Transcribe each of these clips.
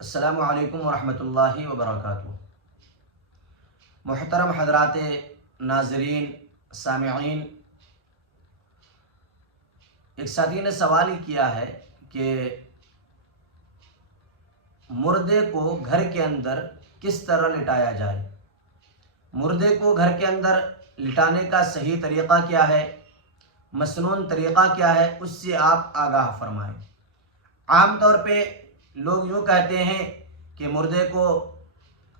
السلام علیکم ورحمۃ اللہ وبرکاتہ۔ محترم حضرات ناظرین سامعین، ایک ساتھی نے سوال کیا ہے کہ مردے کو گھر کے اندر کس طرح لٹایا جائے۔ مردے کو گھر کے اندر لٹانے کا صحیح طریقہ کیا ہے، مسنون طریقہ کیا ہے، اس سے آپ آگاہ فرمائیں۔ عام طور پہ لوگ یوں کہتے ہیں کہ مردے کو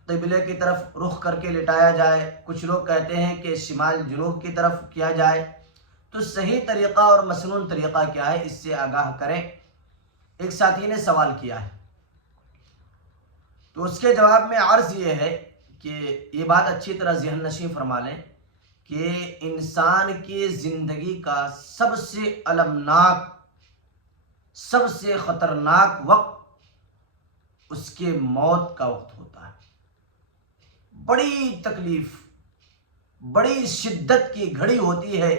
قبلے کی طرف رخ کر کے لٹایا جائے، کچھ لوگ کہتے ہیں کہ شمال جنوب کی طرف کیا جائے۔ تو صحیح طریقہ اور مسنون طریقہ کیا ہے، اس سے آگاہ کریں۔ ایک ساتھی نے سوال کیا ہے، تو اس کے جواب میں عرض یہ ہے کہ یہ بات اچھی طرح ذہن نشین فرما لیں کہ انسان کی زندگی کا سب سے المناک، سب سے خطرناک وقت اس کے موت کا وقت ہوتا ہے۔ بڑی تکلیف، بڑی شدت کی گھڑی ہوتی ہے،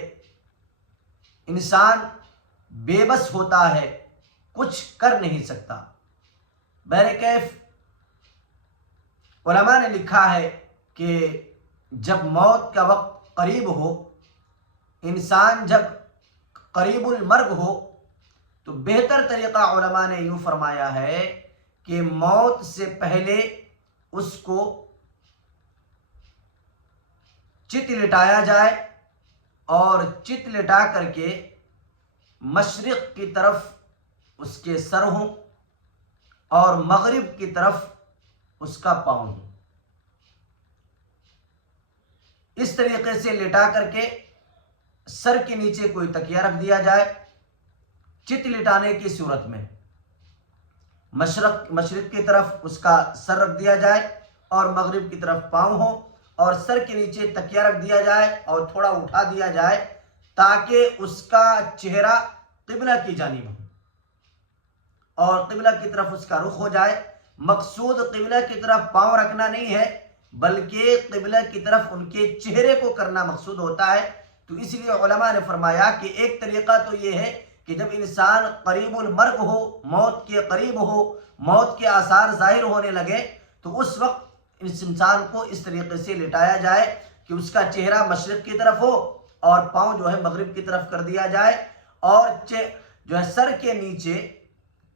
انسان بے بس ہوتا ہے، کچھ کر نہیں سکتا۔ بہرکیف علماء نے لکھا ہے کہ جب موت کا وقت قریب ہو، انسان جب قریب المرگ ہو، تو بہتر طریقہ علماء نے یوں فرمایا ہے کہ موت سے پہلے اس کو چت لٹایا جائے، اور چت لٹا کر کے مشرق کی طرف اس کے سر ہوں اور مغرب کی طرف اس کا پاؤں ہوں۔ اس طریقے سے لٹا کر کے سر کے نیچے کوئی تکیہ رکھ دیا جائے۔ چت لٹانے کی صورت میں مشرق کی طرف اس کا سر رکھ دیا جائے اور مغرب کی طرف پاؤں ہو، اور سر کے نیچے تکیہ رکھ دیا جائے اور تھوڑا اٹھا دیا جائے تاکہ اس کا چہرہ قبلہ کی جانب ہو اور قبلہ کی طرف اس کا رخ ہو جائے۔ مقصود قبلہ کی طرف پاؤں رکھنا نہیں ہے، بلکہ قبلہ کی طرف ان کے چہرے کو کرنا مقصود ہوتا ہے۔ تو اس لیے علماء نے فرمایا کہ ایک طریقہ تو یہ ہے کہ جب انسان قریب المرگ ہو، موت کے قریب ہو، موت کے آثار ظاہر ہونے لگے، تو اس وقت اس انسان کو اس طریقے سے لٹایا جائے کہ اس کا چہرہ مشرق کی طرف ہو اور پاؤں جو ہے مغرب کی طرف کر دیا جائے، اور جو ہے سر کے نیچے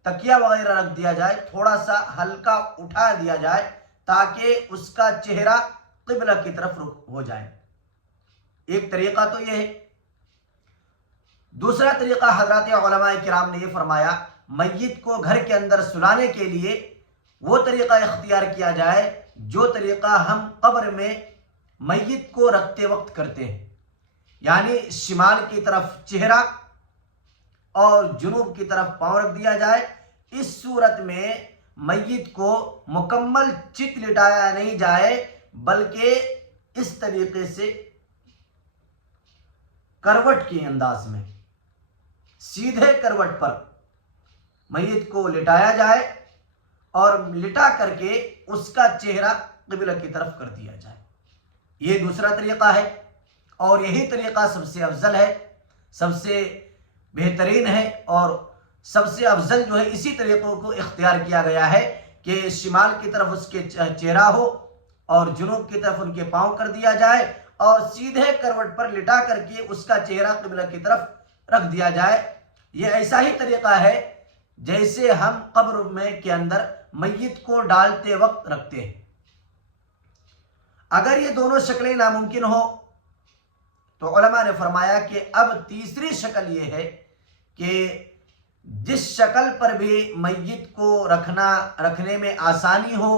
تکیہ وغیرہ رکھ دیا جائے، تھوڑا سا ہلکا اٹھا دیا جائے تاکہ اس کا چہرہ قبلہ کی طرف رخ ہو جائے۔ ایک طریقہ تو یہ ہے۔ دوسرا طریقہ حضرات علماء کرام نے یہ فرمایا، میت کو گھر کے اندر سلانے کے لیے وہ طریقہ اختیار کیا جائے جو طریقہ ہم قبر میں میت کو رکھتے وقت کرتے ہیں، یعنی شمال کی طرف چہرہ اور جنوب کی طرف پاؤں رکھ دیا جائے۔ اس صورت میں میت کو مکمل چت لٹایا نہیں جائے، بلکہ اس طریقے سے کروٹ کے انداز میں سیدھے کروٹ پر میت کو لٹایا جائے اور لٹا کر کے اس کا چہرہ قبلہ کی طرف کر دیا جائے۔ یہ دوسرا طریقہ ہے، اور یہی طریقہ سب سے افضل ہے، سب سے بہترین ہے، اور سب سے افضل جو ہے اسی طریقوں کو اختیار کیا گیا ہے کہ شمال کی طرف اس کے چہرہ ہو اور جنوب کی طرف ان کے پاؤں کر دیا جائے، اور سیدھے کروٹ پر لٹا کر کے اس کا چہرہ قبلہ کی طرف رکھ دیا جائے۔ یہ ایسا ہی طریقہ ہے جیسے ہم قبر میں کے اندر میت کو ڈالتے وقت رکھتے ہیں۔ اگر یہ دونوں شکلیں ناممکن ہو تو علماء نے فرمایا کہ اب تیسری شکل یہ ہے کہ جس شکل پر بھی میت کو رکھنے میں آسانی ہو،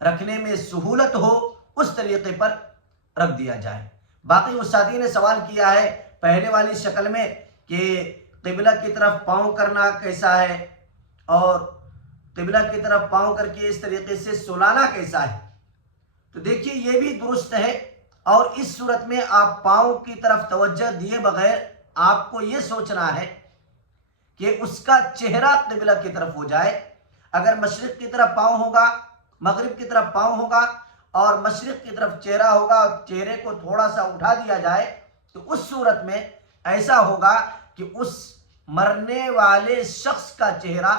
رکھنے میں سہولت ہو، اس طریقے پر رکھ دیا جائے۔ باقی استادی نے سوال کیا ہے پہلے والی شکل میں کہ قبلہ کی طرف پاؤں کرنا کیسا ہے، اور قبلہ کی طرف پاؤں کر کے اس طریقے سے سلانا کیسا ہے۔ تو دیکھیے یہ بھی درست ہے، اور اس صورت میں آپ پاؤں کی طرف توجہ دیے بغیر آپ کو یہ سوچنا ہے کہ اس کا چہرہ قبلہ کی طرف ہو جائے۔ اگر مشرق کی طرف پاؤں ہوگا، مغرب کی طرف پاؤں ہوگا، اور مشرق کی طرف چہرہ ہوگا اور چہرے کو تھوڑا سا اٹھا دیا جائے، تو اس صورت میں ایسا ہوگا کہ اس مرنے والے شخص کا چہرہ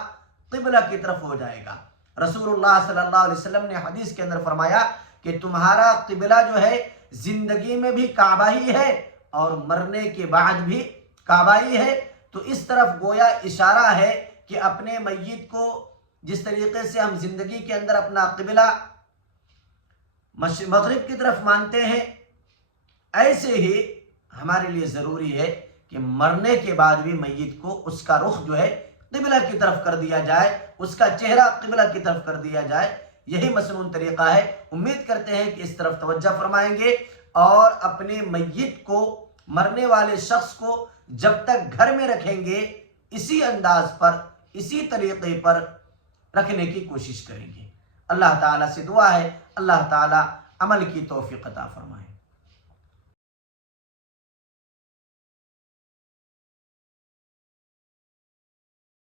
قبلہ کی طرف ہو جائے گا۔ رسول اللہ صلی اللہ علیہ وسلم نے حدیث کے اندر فرمایا کہ تمہارا قبلہ جو ہے زندگی میں بھی کعبہ ہی ہے اور مرنے کے بعد بھی کعبہ ہی ہے۔ تو اس طرف گویا اشارہ ہے کہ اپنے میت کو جس طریقے سے ہم زندگی کے اندر اپنا قبلہ مغرب کی طرف مانتے ہیں، ایسے ہی ہمارے لیے ضروری ہے کہ مرنے کے بعد بھی میت کو اس کا رخ جو ہے قبلہ کی طرف کر دیا جائے، اس کا چہرہ قبلہ کی طرف کر دیا جائے۔ یہی مسنون طریقہ ہے۔ امید کرتے ہیں کہ اس طرف توجہ فرمائیں گے اور اپنے میت کو، مرنے والے شخص کو جب تک گھر میں رکھیں گے اسی انداز پر، اسی طریقے پر رکھنے کی کوشش کریں گے۔ اللہ تعالیٰ سے دعا ہے اللہ تعالیٰ عمل کی توفیق عطا فرمائے۔